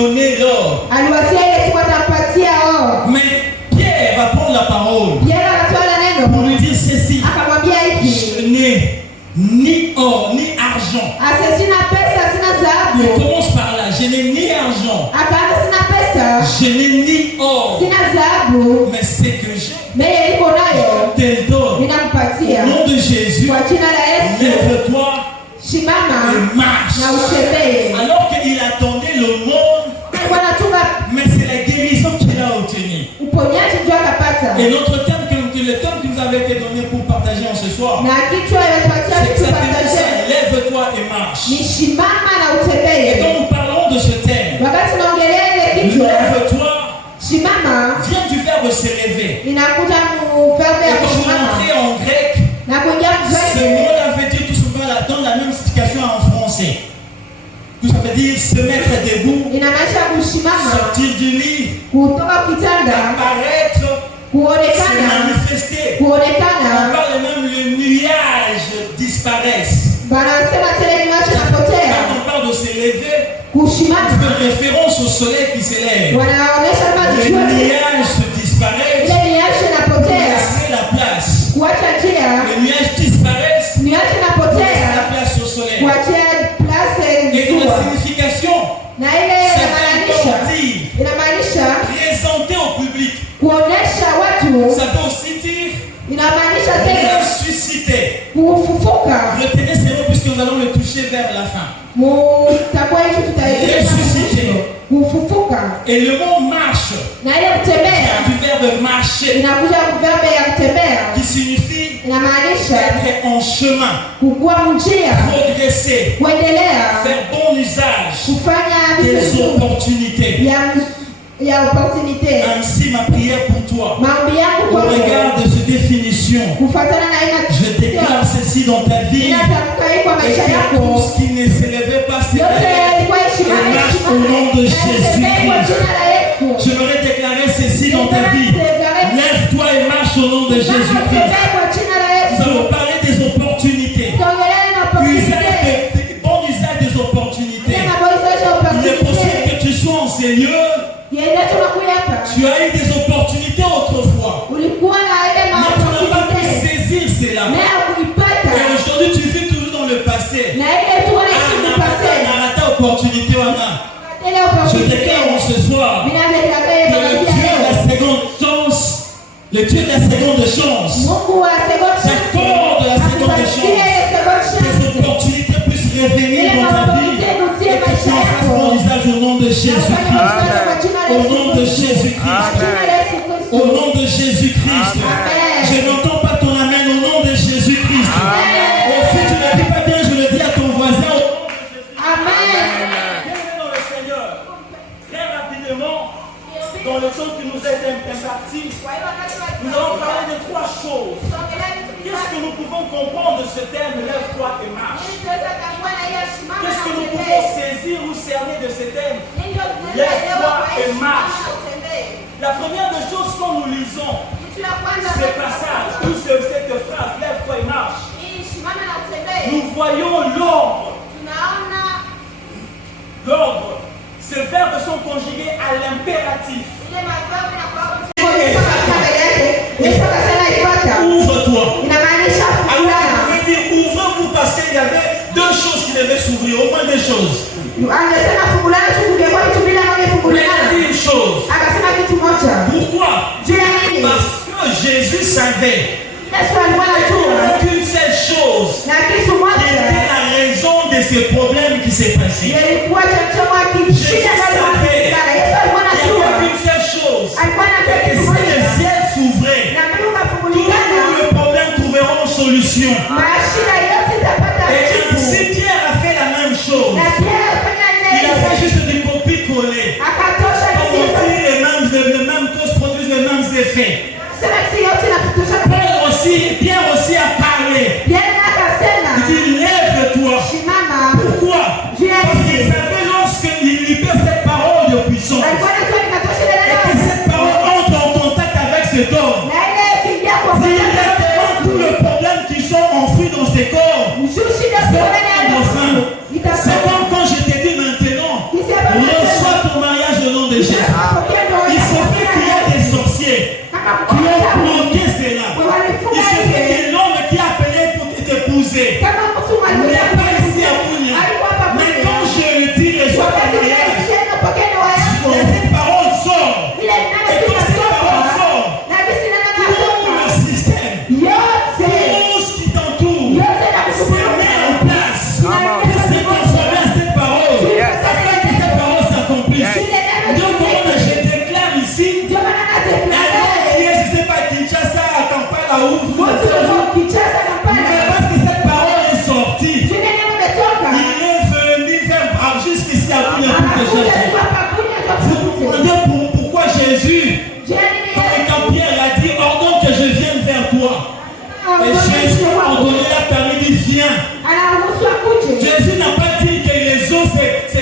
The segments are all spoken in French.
donner l'or. Mais Pierre va prendre la parole pour lui dire ceci. Je n'ai ni or ni argent. Il commence par là. Je n'ai ni argent. Je n'ai ni or. Mais ce que j'ai, je te le donne. Au nom de Jésus, lève-toi et marche. Alors qu'il attendait le monde, mais c'est la guérison qu'il a obtenue. Et notre thème, le thème qui nous avait été donné pour partager en ce soir, c'est exactement ça. Lève-toi et marche. Et quand nous parlons de ce thème, lève-toi, vient du verbe se lever. Et quand vous rentrez en grec, ce mot-là veut dire tout simplement dans la même signification en français. Ça veut dire se mettre debout, sortir du lit, apparaître, se manifester. On parle même le nuage disparaissent. Quand on parle de se lever, on fait référence au soleil qui s'élève. Les nuages se disparaissent pour laisser la place. Les nuages disparaissent pour laisser la place au soleil. Et dans la signification, ça veut dire présenter au public. Ça peut aussi dire ressusciter. Retenez ces mots puisque nous allons le toucher vers la fin. Ressusciter. Et le mot marche vient du verbe marcher qui signifie être en chemin, progresser, faire bon usage des opportunités. Ainsi ma prière pour toi, au regard de cette définition, je déclare ceci dans ta vie, et que tout ce qui ne s'élevait pas s'élève et marche au nom de Jésus-Christ. J'aimerais déclarer ceci dans ta vie. Lève-toi et marche au nom de Jésus-Christ. Nous allons parler des opportunités. Bon usage des opportunités. Il est possible que tu sois en ces lieux. Tu as eu des opportunités autrefois. Mais tu n'as pas pu saisir cela. Et aujourd'hui tu vis toujours dans le passé. Opportunité, je déclare ce soir que le Dieu de la seconde chance, le Dieu de la seconde chance, t'accorde la seconde chance, que ces opportunités puissent revenir dans ta vie et que tu en fasses bon usage au nom de Jésus-Christ. Au nom de Jésus-Christ. Au nom de Jésus-Christ. Je n'entends pas ton amen au nom de Jésus-Christ. Et si tu ne dis pas bien, je le dis à ton voisin. Dans le temps qui nous est imparti, nous allons parler de trois choses. Qu'est-ce que nous pouvons comprendre de ce terme, lève-toi et marche? Qu'est-ce que nous pouvons saisir ou cerner de ce terme, lève-toi et marche? La première des choses quand nous lisons ce passage ou cette phrase, lève-toi et marche, nous voyons l'ordre. L'ordre. Ces verbes sont conjugués à l'impératif. Ouvre-toi. Alors, on veut dire ouvre-vous parce qu'il y avait deux choses qui devaient s'ouvrir, au moins deux choses. Mais il a dit une chose. Pourquoi? Parce que Jésus savait qu'une seule chose qui était la raison de ces problèmes qui s'est passé. Jésus savait qu'il n'y avait qu'une seule chose, que si le ciel s'ouvrait, tous les problèmes trouveront solution. Et ainsi Pierre a fait la même chose. Il a fait juste une de Jésus. Il se fait qu'il y a des sorciers qui ont bloqué cela. Il se fait que l'homme qui a appelé pour t'épouser n'est pas ici à Bounia. Mais quand je le dis, les sois pas derrière. Cette parole sort. Et quand cette parole sort, tout le système, tout ce qui t'entoure, se met en place. Pour se conformer à cette parole. Afin que cette parole s'accomplisse. Donc, je déclare ici, je ne sais pas, Kinshasa, à Kampala, où vous êtes. Mais parce que cette parole est sortie, il est venu faire jusqu'ici à vous pour que je vous demandez pourquoi Jésus, quand Pierre a dit, ordonne que je vienne vers toi. Et Jésus a ordonné, il a permis, il vient. Jésus n'a pas dit que les os, que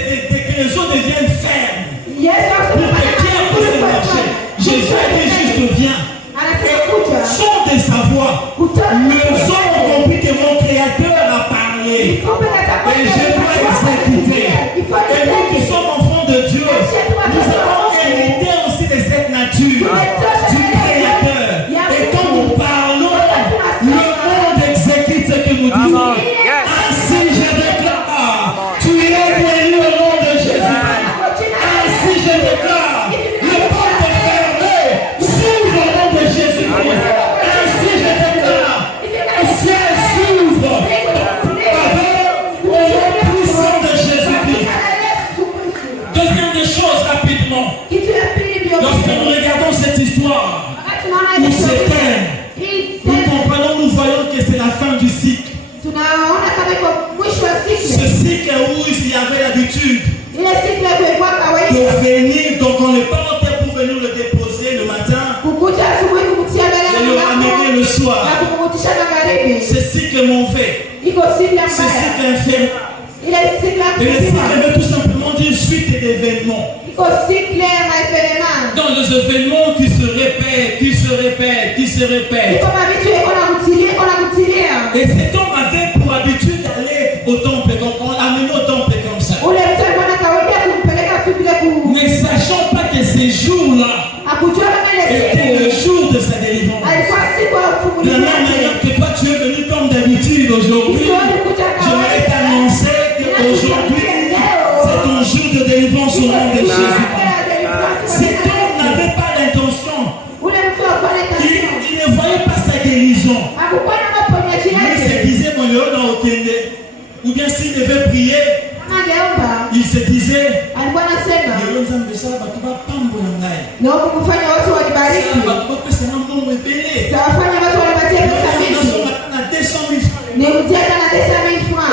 les os deviennent fermes. Pour que Pierre puisse marcher. Jésus a dit juste viens. Sans de sa voix, les hommes ont compris que mon Créateur a parlé. Et je dois exécuter. Et nous qui sommes enfants de Dieu, nous avons hérité aussi de cette nature du Créateur. Et quand nous parlons, le monde exécute ce que nous disons. Ainsi je déclare, tu es béni au nom de Jésus. Ainsi je déclare, le porte est fermé, s'ouvre au nom de Jésus. Ainsi je déclare, le ciel s'ouvre avec au nom puissant de Jésus-Christ. Deuxième des choses, rapidement, lorsque nous regardons cette histoire, où c'est elle, nous comprenons, nous voyons que c'est la fin du cycle. Ce cycle où il y avait l'habitude de venir, donc on le portait pour venir le déposer le matin et le ramener le soir. Ce cycle mauvais, ce cycle infernal. Et le cycle veut tout simplement dire suite d'événements. Dans les événements qui se répètent, qui se répètent, qui se répètent. Et cet homme avait pour habitude d'aller au temple, donc on l'amenait au temple comme ça. Ne sachant pas que ces jours-là étaient le jour de sa délivrance. De la même manière que toi tu es venu comme d'habitude aujourd'hui, j'aimerais t'annoncer qu'aujourd'hui c'est ton jour de délivrance au nom de Jésus. Cet homme n'avait pas d'intention. Il ne voyait pas sa guérison. Il se disait, ou bien s'il devait prier, il se disait, au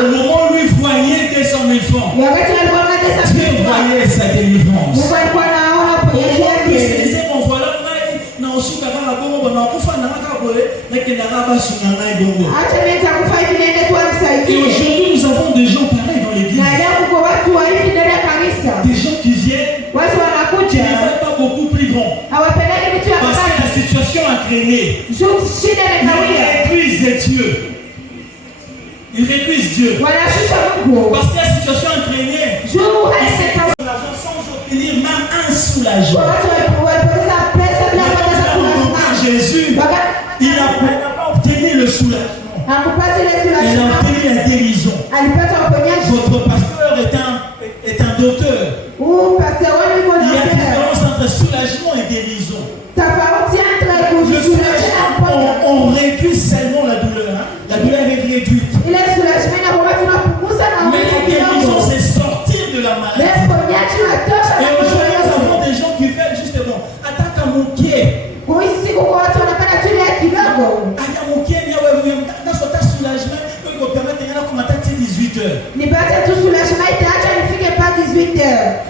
moment où il voyait 200 000 francs, Dieu voyait sa délivrance. Il se disait, bon voilà, et aujourd'hui nous avons des gens pareils dans l'église. Des gens qui viennent, qui ne veulent pas beaucoup plus grand. Parce que la situation a traîné. Ils réduisent Dieu. Ils réduisent Dieu. Parce que la situation a traîné. Sans obtenir même un soulagement. Jésus, il n'a pas obtenu le soulagement. Il a obtenu la guérison. Votre pasteur est un docteur. Il y a différence entre soulagement et guérison. Le soulagement, on réduit seulement la douleur. Hein? La douleur est réduite. Mais la guérison, c'est sortir de la maladie. Et aujourd'hui, nous avons des gens qui veulent justement attaquer à mon pied.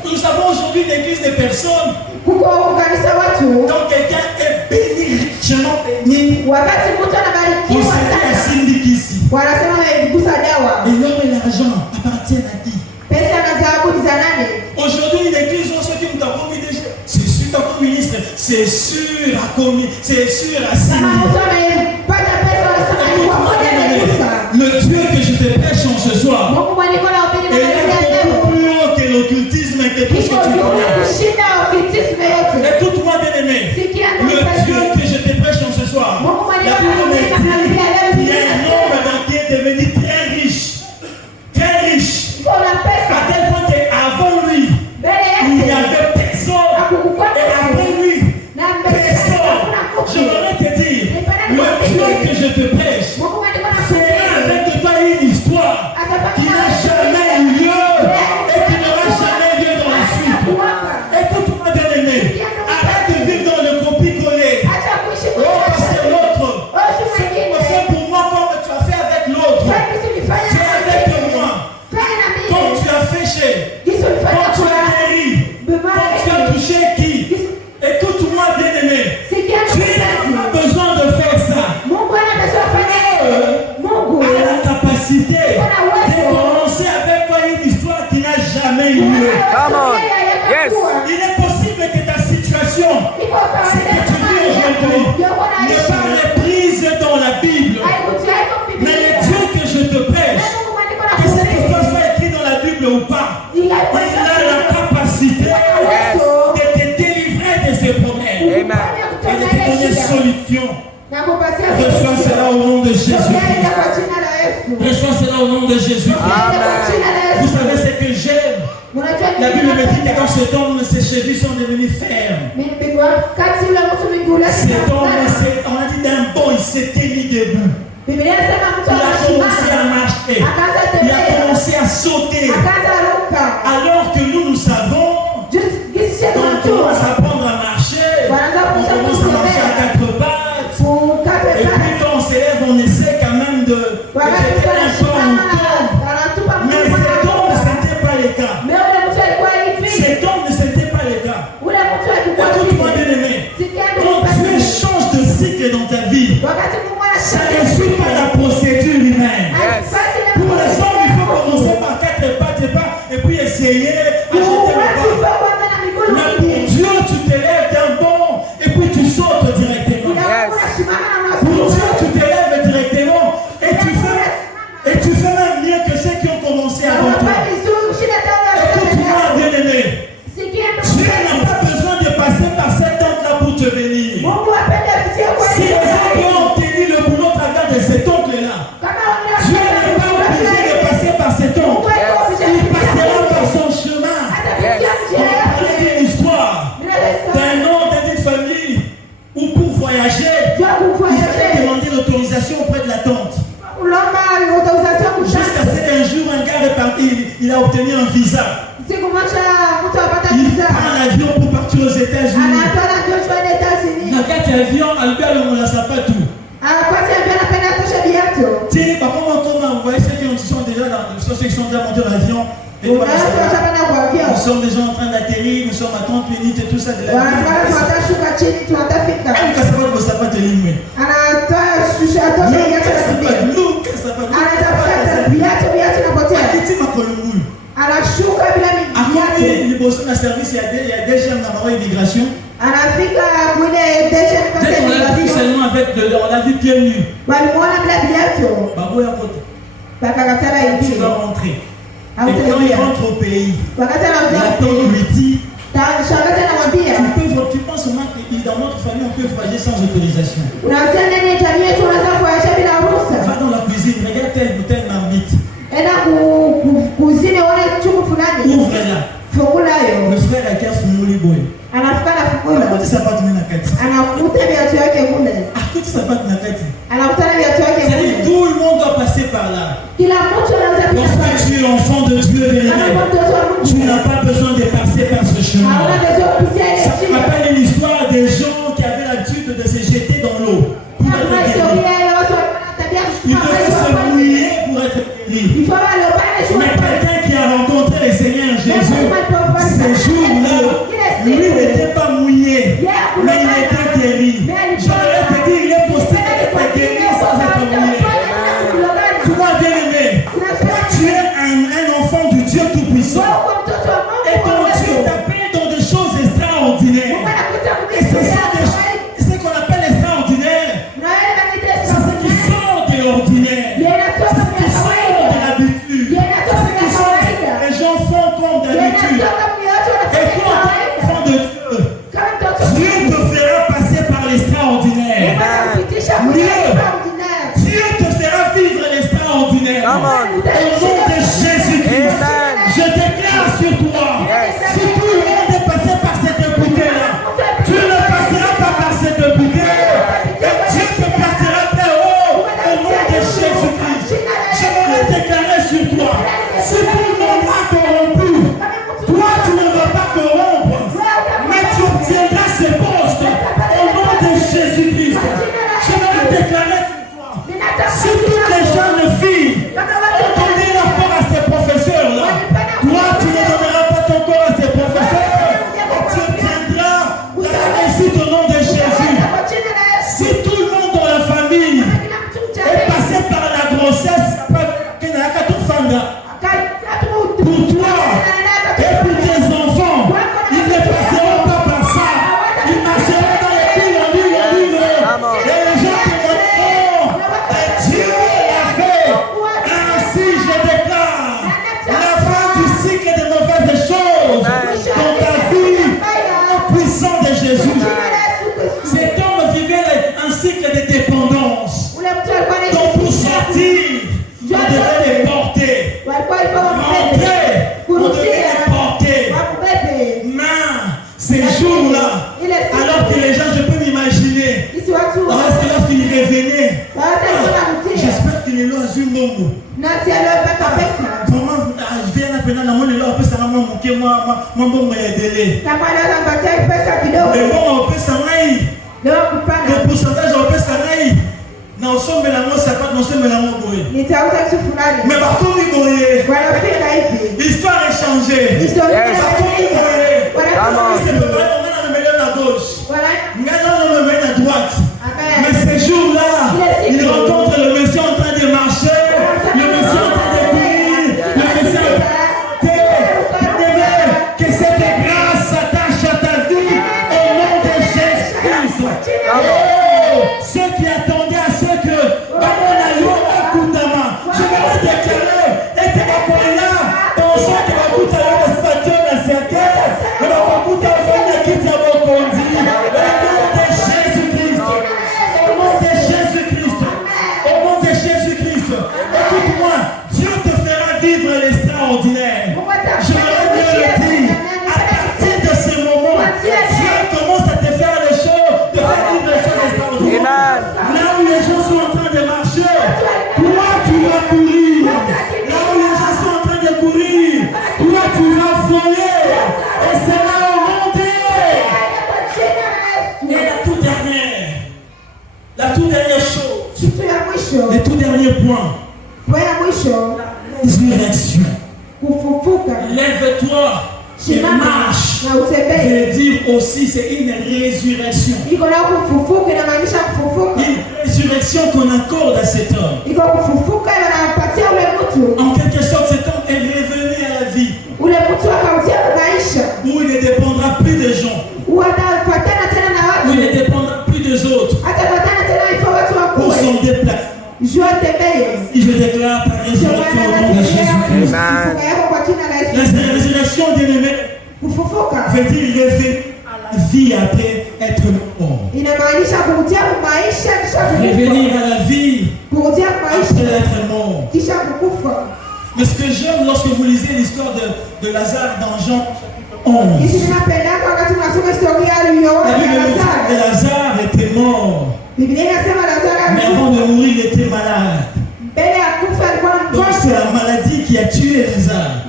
Nous avons aujourd'hui une église de personnes. Quand quelqu'un est béni, richement béni, on s'est dit ici. Et l'or et l'argent appartiennent à qui? Aujourd'hui, une église, ceux qui nous avons mis déjà, c'est sûr à ministre, c'est sûr à commis, c'est sûr à Cindy. Le Dieu que je te prêche en ce soir est là beaucoup plus haut que l'occultisme et que tout ce que tu tu connais. Écoute-moi, bien-aimé. Le Dieu que je te prêche en ce soir, la Bible me dit qu'il y a un homme qui est devenu très riche. Très riche. À tel point qu'avant lui, il y avait personne. Et après lui, personne. Je voudrais te dire, le Dieu que je te prêche, c'est avec toi une histoire qui n'a jamais eu lieu et qui n'aura jamais lieu dans la suite. Écoute-moi, bien-aimé, arrête de vivre dans le copier-coller. Oh, c'est l'autre. C'est pour moi comme tu as fait avec l'autre. C'est avec moi. Comme tu as fait quand tu as guéri, quand tu as touché qui. Écoute-moi, bien-aimé. Tu n'as pas besoin de faire ça. A la capacité de commencer avec toi une histoire qui n'a jamais eu lieu. Yes. Il est possible que ta situation, ce que tu vis aujourd'hui, n'est pas reprise dans la Bible. Mais le Dieu que je te prêche, que cette histoire soit écrite dans la Bible ou pas, il a la capacité de te délivrer de ses problèmes et de te donner solution. Reçois cela au nom de Jésus. Reçois cela au nom de Jésus. Vous savez ce que j'aime. La Bible me dit que quand cet homme, ses chevilles sont devenues fermes. Cet homme, on a dit d'un bond, il s'était mis debout. Il a commencé à marcher. Il a commencé à sauter. Alors que nous savons, quand on commence à apprendre à marcher, on commence à marcher à quatre pattes. Et puis quand on s'élève, on essaie quand même de jeter un pas ou deux. Mais cet homme ne s'était pas le cas. Cet homme ne s'était pas le cas. Écoute-moi, bien-aimé. Quand tu changes de cycle dans ta vie, ça ne suit pas la procédure humaine. Pour les hommes, il faut commencer par quatre pattes et puis essayer à jeter le pas. Mais pour Dieu, tu te lèves d'un bond et puis tu sautes directement. Pour Dieu, tu te lèves directement et tu fais même mieux que ceux qui ont commencé avant toi. Écoute-moi, bien-aimé. Dieu n'a pas besoin de passer par cette tente-là pour te bénir. Si les gens ont obtenu le boulot à travers de cet oncle-là, Dieu n'est pas obligé de passer par cet oncle. Il passera par son chemin. On va parler d'une histoire d'un nom, d'une famille où pour voyager, il fallait demander l'autorisation auprès de la tante. Jusqu'à ce qu'un jour, un gars est parti, il a obtenu un visa. Il prend l'avion pour partir aux États-Unis. Nakati avion, Albert le ne sait pas tout. Tiens, par contre, vous voyez ceux qui sont déjà montés dans l'avion. Nous sommes déjà en train d'atterrir, nous sommes à 30 minutes et tout ça de la service, il y a des jeunes dans l'immigration. Dès qu'on l'a vu seulement avec on l'a vu pieds nus. Tu vas rentrer. Et quand il rentre au pays, la tante lui dit, tu penses seulement que dans notre famille on peut voyager sans autorisation. Va dans la cuisine, regarde telle bouteille marmite. Ouvre-la. Le frère a qu'à fumuli boy. Anakuta sapatu na kati. Anakuta viatu yake kule. Akuta sapatu na kati. Anakuta viatu yake kule. Tout le monde doit passer par là. Kila mtu anaweza kupita. Lorsque tu es enfant de Dieu, tu n'as pas besoin de passer par ce chemin. Ça me rappelle une histoire des gens qui avaient l'habitude de se jeter dans l'eau. Ils devaient se mouiller pour être guéris. Mais quelqu'un qui a rencontré le Seigneur Jésus, ces jours-là, lui n'était pas mouillé, mais il était guéri. Je voudrais te dire, il est possible d'être guéri sans être mouillé. Tu vois, bien-aimé, toi tu es un enfant du Dieu Tout-Puissant. Et ton Dieu t'appelle dans des choses extraordinaires. Et ce qu'on appelle extraordinaire, c'est ce qui sort de l'ordinaire. C'est ce qui sort de l'habitude. C'est ce qui sort. Les gens font comme d'habitude. Et Ces jours-là, alors que les gens, je peux m'imaginer, lorsqu'il revenait, j'espère qu'il est là à une nombre. Vraiment, je viens à peine à mon élan, on peut s'en rendre mon bon délai. Mais bon, on peut s'en aller. Le pourcentage, on peut s'en aller. Non, ça me l'a ça pas non ça me l'a envoyé. Mais par contre, l'histoire est changée. Par contre, on me met à gauche. Maintenant, on me met à droite. Mais ces jours-là, il rencontre le monsieur en train de marcher, le monsieur en train de courir, le monsieur en train de que cette grâce s'attache à ta vie au nom de Jésus-Christ. Ceux qui attendaient à ce que je vais déclarer et que ma là, dans ce que ma coûte à la station de la cercle, et ma coûte à la quitte à mon conduit. Au nom de Jésus-Christ, au nom de Jésus-Christ, au nom de Jésus-Christ, écoute-moi, Dieu te fera vivre l'extraordinaire. Je vais le dire, à partir de ce moment, Dieu commence à te faire les choses, te faire vivre les choses extraordinaires. Là où les gens sont en train de marcher, toi tu vas courir. Là où les gens sont en train de courir, toi tu vas voler. Et c'est là où on monte. Et la toute dernière chose, le tout dernier point, la résurrection. Lève-toi et marche. Veut dire aussi c'est une résurrection. Une résurrection qu'on accorde à cet homme. En quelque sorte, cet homme est revenu à la vie. Où il ne dépendra plus des gens. Où il ne dépendra plus des autres. Pour son déplacement. Et je déclare ta résurrection au nom de Jésus-Christ. La résurrection bien-aimée veut dire lever à la vie après être mort. Revenir à la vie après être mort. Mais ce que j'aime lorsque vous lisez l'histoire de Lazare dans Jean 11, la Bible dit que Lazare était mort. Mais avant de mourir, il était malade. Donc c'est la maladie qui a tué Lazare.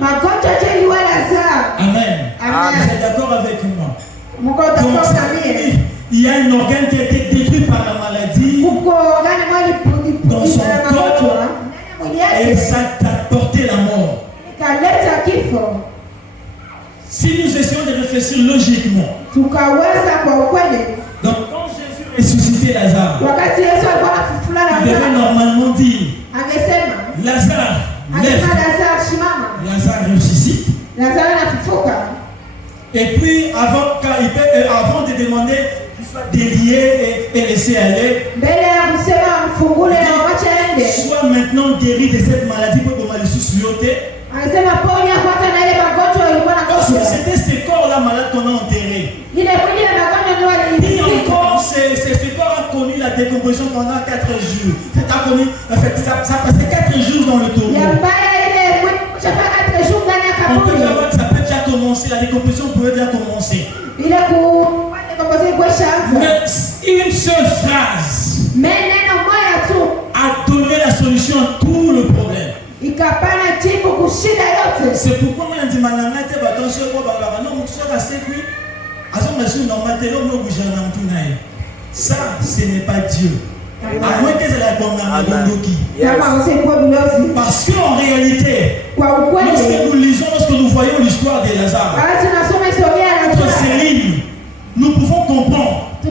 Amen. Vous êtes d'accord avec moi? Donc, il y a un organe qui a été détruit par la maladie dans son corps et ça t'a porté la mort. Si nous essayons de réfléchir logiquement, donc quand Jésus ressuscitait Lazare, il devait normalement dire Lazare, lève. Lazare ressuscite. Et puis avant de demander qu'il soit délié et laissé aller, sois maintenant guéri de cette maladie pour que ma c'était ce corps-là malade qu'on a enterré. Et encore, ce corps a connu la décomposition pendant 4 jours. Ça passait 4 jours dans le tombeau. On peut savoir que ça peut déjà commencer, la décomposition peut déjà commencer. Mais une seule phrase a donné la solution à tout le problème. C'est pourquoi moi je dis ça, ce n'est pas Dieu. Parce qu'en réalité, lorsque nous voyons l'histoire de Lazare, notre Céline, nous pouvons comprendre que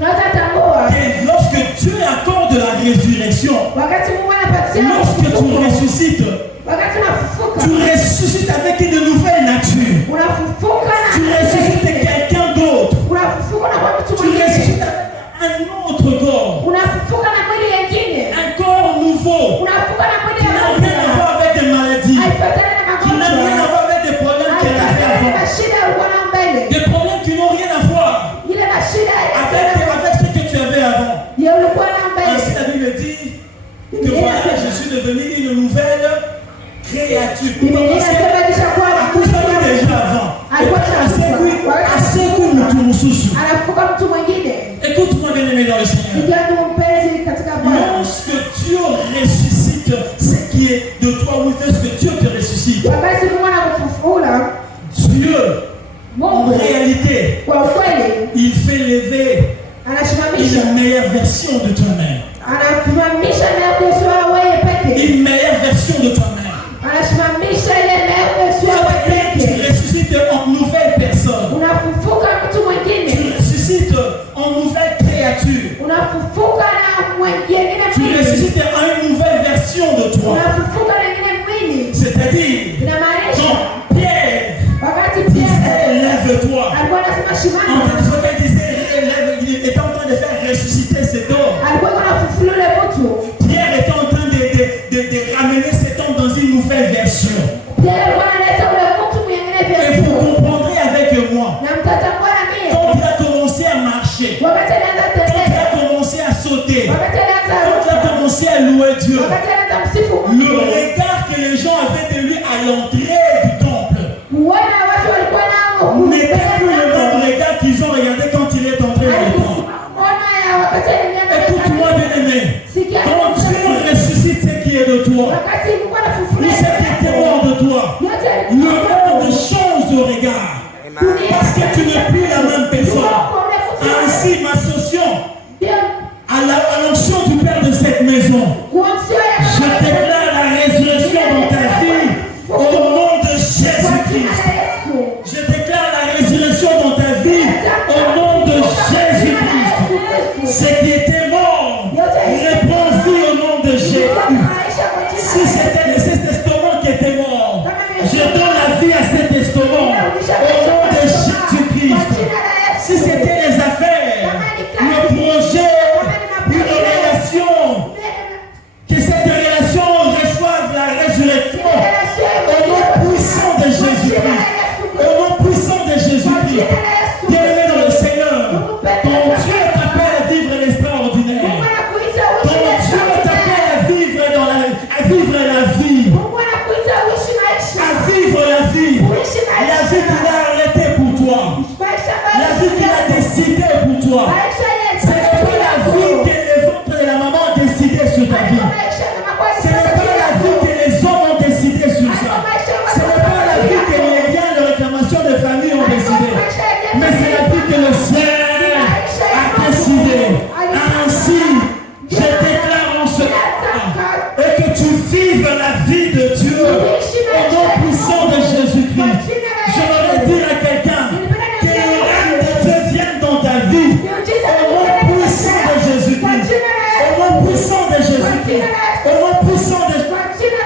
lorsque Dieu accorde la résurrection, lorsque tu ressuscites, tu ressuscites avec une nouvelle nature. Tu ressuscites quelqu'un d'autre. Tu ressuscites avec un autre corps. Un corps nouveau. Qui n'a rien à voir avec des maladies. Qui n'a rien à voir avec des problèmes qu'elle a fait avant. il fait lever une meilleure version de toi-même. Une meilleure version de toi-même. Tu ressuscites en nouvelle personne. Tu ressuscites en nouvelle créature. Tu ressuscites en une nouvelle version de toi. C'est-à-dire, quand Pierre disait lève-toi, en fait, il disait lève, il était en train de faire ressusciter cet homme. Pierre était en train de ramener cet homme dans une nouvelle version. Et vous comprendrez avec moi, quand il a commencé à marcher, quand il a commencé à sauter, quand il a commencé à louer Dieu, le regard que les gens avaient de lui à l'entrée du temple n'était plus le même regard qu'ils ont regardé quand il est entré dans le temple. Écoute-moi, bien-aimé, quand Dieu ressuscite ce qui est de toi, ou ce qui était hors de toi, le monde change de regard. Parce que tu n'es plus la même personne. Ainsi, m'associant à l'onction du Père de cette maison, je déclare la résurrection dans ta vie au nom de Jésus-Christ. Je déclare la résurrection dans ta vie au nom de Jésus-Christ. Ce qui était mort reprend vie au nom de Jésus. Si c'était cet estomac qui était mort, je donne la vie à cet estomac au nom de Jésus-Christ. Si c'était les affaires, le projet, une relation, que cette relation reçoive la résurrection au nom puissant de Jésus-Christ. Au nom puissant de Jésus-Christ. Bien-aimé dans le Seigneur, ton Dieu t'appelle à vivre l'extraordinaire. Ton Dieu t'appelle à vivre la vie. À vivre la vie. La vie qu'il a arrêtée pour toi. La vie qu'il a décidée pour toi. Ce n'est pas la vie que le ventre de la maman a décidé sur ta vie. Ce n'est pas la vie que les hommes ont décidé sur ça. Ce n'est pas la vie que les liens de réclamation de famille ont décidé. Mais c'est la vie que le Seigneur a décidé. Ainsi, je déclare en ce temps et que tu vives la vie de Dieu au nom puissant de Jésus-Christ. Je voudrais dire à quelqu'un que le règne de Dieu vienne dans ta vie au nom puissant de Jésus-Christ. Au nom puissant de Jésus-Christ. Au nom puissant de Jésus-Christ.